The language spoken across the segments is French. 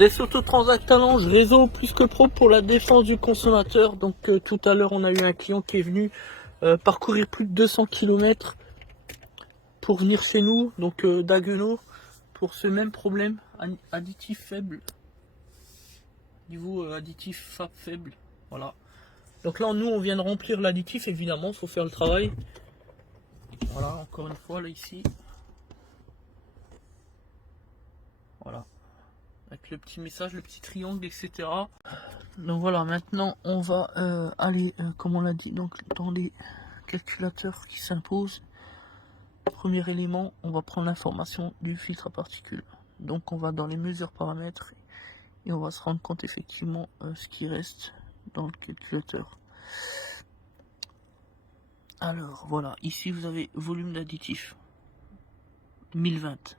Des Autotransact Talange, réseau plus que pro pour la défense du consommateur. Donc tout à l'heure on a eu un client qui est venu parcourir plus de 200 km pour venir chez nous, donc d'Haguenau, pour ce même problème, additif faible. Niveau additif FAP faible, voilà. Donc là nous on vient de remplir l'additif, évidemment, il faut faire le travail. Voilà, encore une fois là ici. Voilà. Avec le petit message, le petit triangle, etc. Donc voilà, maintenant on va aller, comme on l'a dit, donc dans les calculateurs qui s'imposent. Premier élément, on va prendre l'information du filtre à particules. Donc on va dans les mesures paramètres et on va se rendre compte effectivement ce qui reste dans le calculateur. Alors voilà, ici vous avez volume d'additif 1020.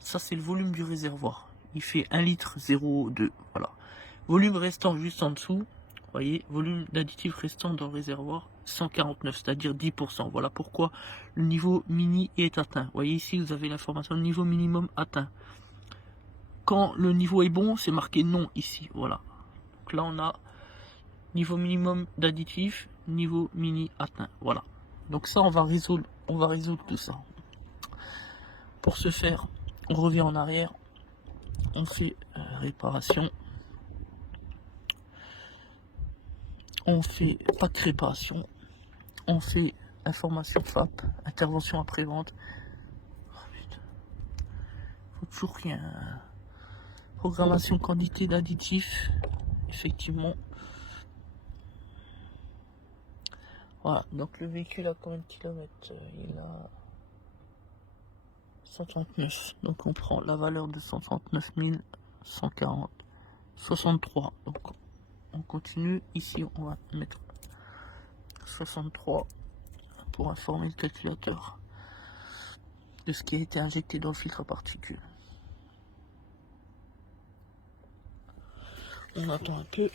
Ça c'est le volume du réservoir. Il fait 1 litre 0,2. Voilà. Volume restant juste en dessous. Vous voyez, volume d'additif restant dans le réservoir 149, c'est-à-dire 10%. Voilà pourquoi le niveau mini est atteint. Vous voyez ici, vous avez l'information, le niveau minimum atteint. Quand le niveau est bon, c'est marqué non ici. Voilà. Donc là, on a niveau minimum d'additif, niveau mini atteint. Voilà. Donc ça, on va résoudre tout ça. Pour ce faire, on revient en arrière. On fait réparation. On fait pas de réparation. On fait information FAP, intervention après-vente. Oh, putain. Faut toujours qu'il y ait programmation quantité d'additifs. Effectivement. Voilà, donc le véhicule a combien de kilomètres? Il a 139. Donc on prend la valeur de 139 140. 63. Donc on continue. Ici on va mettre 63 pour informer le calculateur de ce qui a été injecté dans le filtre à particules. On attend un peu.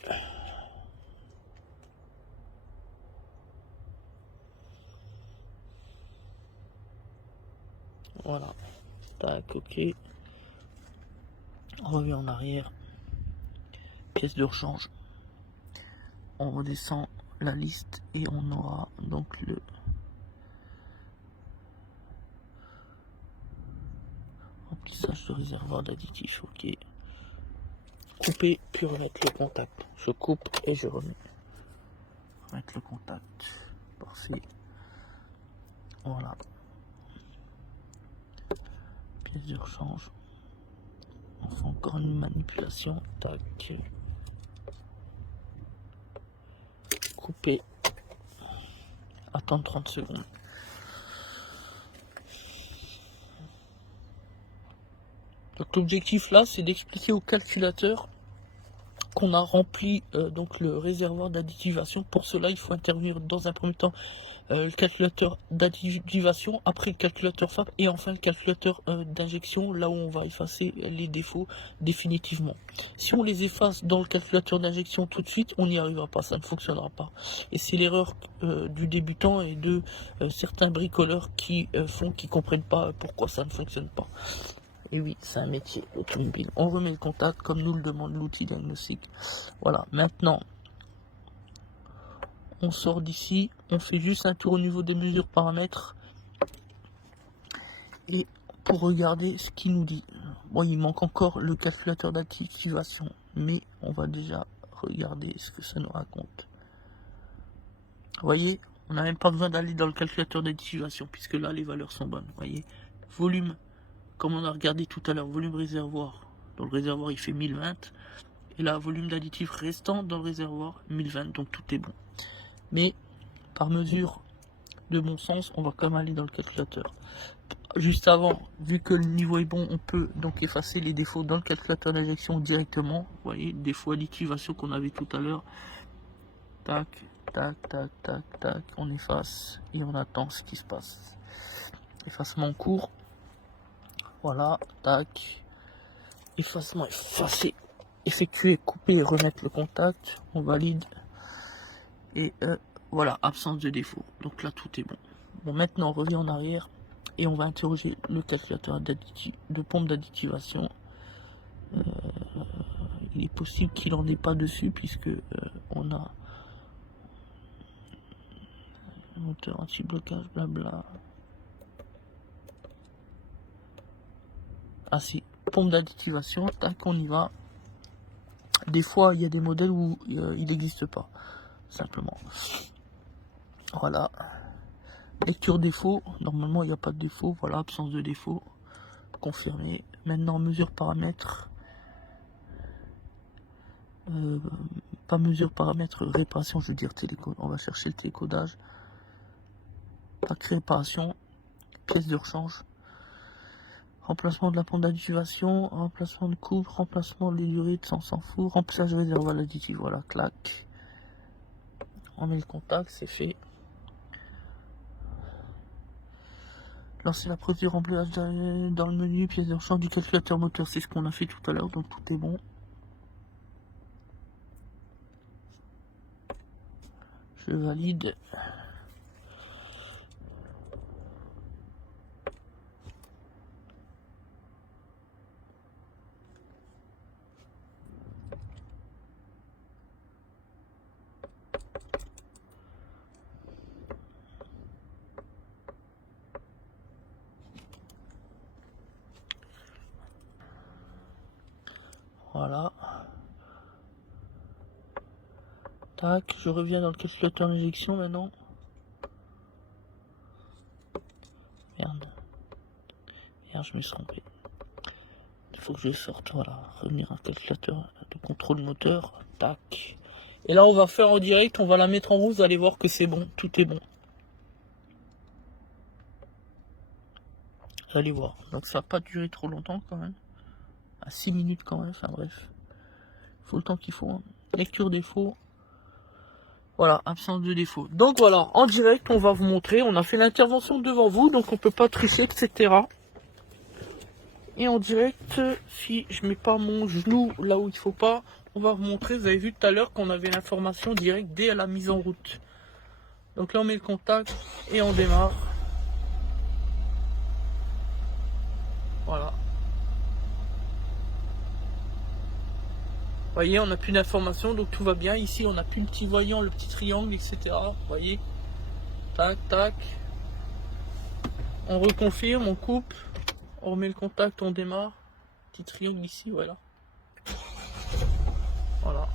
Voilà. Tac, ok. On revient en arrière. Pièce de rechange. On redescend la liste et on aura donc le remplissage de réservoir d'additifs. Ok. Couper puis remettre le contact. Je coupe et je remets. Remettre le contact. Parfait. Voilà. Pièce de rechange. On fait encore une manipulation. Tac. Couper. Attendre 30 secondes. Donc l'objectif là, c'est d'expliquer au calculateur qu'on a rempli donc le réservoir d'additivation. Pour cela, il faut intervenir dans un premier temps le calculateur d'additivation, après le calculateur FAP et enfin le calculateur d'injection, là où on va effacer les défauts définitivement. Si on les efface dans le calculateur d'injection tout de suite, on n'y arrivera pas, ça ne fonctionnera pas. Et c'est l'erreur du débutant et de certains bricoleurs qui comprennent pas pourquoi ça ne fonctionne pas. Et oui, c'est un métier automobile. On remet le contact comme nous le demande l'outil diagnostic. Voilà, maintenant, on sort d'ici, on fait juste un tour au niveau des mesures paramètres. Et pour regarder ce qu'il nous dit. Bon, il manque encore le calculateur d'activation, mais on va déjà regarder ce que ça nous raconte. Vous voyez, on n'a même pas besoin d'aller dans le calculateur d'activation, puisque là, les valeurs sont bonnes. Vous voyez, volume. Comme on a regardé tout à l'heure, volume réservoir. Dans le réservoir, il fait 1020. Et là, volume d'additif restant dans le réservoir, 1020. Donc tout est bon. Mais, par mesure de bon sens, on va quand même aller dans le calculateur. Juste avant, vu que le niveau est bon, on peut donc effacer les défauts dans le calculateur d'injection directement. Vous voyez, défaut additivation qu'on avait tout à l'heure. Tac, tac, tac, tac, tac. On efface et on attend ce qui se passe. Effacement en cours. Voilà, tac, effacement effacé, effectuer, couper et remettre le contact, on valide, et voilà, absence de défaut, donc là tout est bon. Bon, maintenant on revient en arrière, et on va interroger le calculateur de pompe d'additivation, il est possible qu'il n'en ait pas dessus, puisque on a moteur anti-blocage, blabla. Ah si, pompe d'activation, tac, on y va. Des fois, il y a des modèles où il n'existe pas, simplement. Voilà. Lecture défaut, normalement il n'y a pas de défaut, voilà, absence de défaut, confirmé. Maintenant, mesure paramètres, pas mesure paramètres, réparation, je veux dire télécode, on va chercher le télécodage. Pack réparation, pièce de rechange, remplacement de la pompe d'activation, remplacement de coupe, remplacement de l'urite, on s'en fout, remplissage réservoir additif, voilà, clac. On met le contact, c'est fait. Lancer la procédure remplissage dans le menu, pièce de rechange du calculateur moteur, c'est ce qu'on a fait tout à l'heure, donc tout est bon. Je valide. Voilà. Tac, je reviens dans le calculateur d'injection maintenant. Merde. Merde, je me suis trompé. Il faut que je sorte, voilà. Revenir un calculateur de contrôle moteur. Tac. Et là, on va faire en direct, on va la mettre en route, vous allez voir que c'est bon, tout est bon. Vous allez voir. Donc ça va pas durer trop longtemps quand même. À 6 minutes quand même, enfin bref. Il faut le temps qu'il faut. Hein. Lecture défaut. Voilà, absence de défaut. Donc voilà, en direct, on va vous montrer. On a fait l'intervention devant vous, donc on peut pas tricher, etc. Et en direct, si je mets pas mon genou là où il faut pas, on va vous montrer. Vous avez vu tout à l'heure qu'on avait l'information directe dès à la mise en route. Donc là, on met le contact et on démarre. Voilà. Vous voyez, on n'a plus d'informations, donc tout va bien. Ici, on n'a plus le petit voyant, le petit triangle, etc. Vous voyez, tac, tac. On reconfirme, on coupe, on remet le contact, on démarre. Petit triangle ici, voilà. Voilà.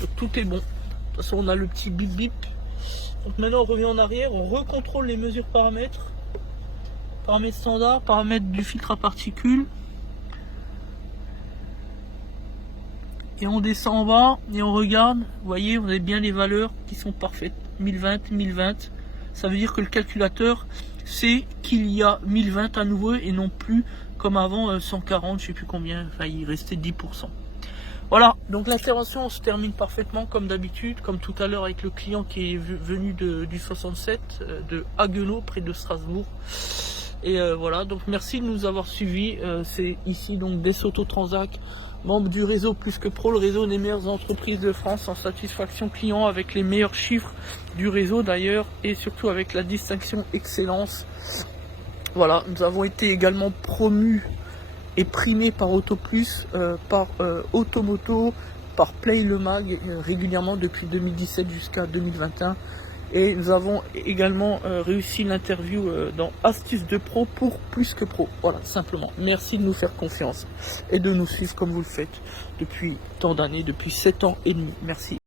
Donc tout est bon. De toute façon, on a le petit bip bip. Donc maintenant, on revient en arrière, on recontrôle les mesures paramètres. Paramètres standards, paramètres du filtre à particules. Et on descend en bas et on regarde, vous voyez, on a bien les valeurs qui sont parfaites. 1020, 1020. Ça veut dire que le calculateur sait qu'il y a 1020 à nouveau et non plus comme avant 140, je sais plus combien, enfin il restait 10%. Voilà, donc l'intervention se termine parfaitement comme d'habitude, comme tout à l'heure avec le client qui est venu du 67, de Haguenau, près de Strasbourg. Et voilà, donc merci de nous avoir suivis. C'est ici donc Desauto Transac, membre du réseau Plus que Pro, le réseau des meilleures entreprises de France en satisfaction client, avec les meilleurs chiffres du réseau d'ailleurs, et surtout avec la distinction excellence. Voilà, nous avons été également promus et primés par AutoPlus, par Automoto, par Play Le Mag, régulièrement depuis 2017 jusqu'à 2021. Et nous avons également réussi l'interview dans Astuces de Pro pour Plus que Pro. Voilà, simplement. Merci de nous faire confiance et de nous suivre comme vous le faites depuis tant d'années, depuis 7 ans et demi. Merci.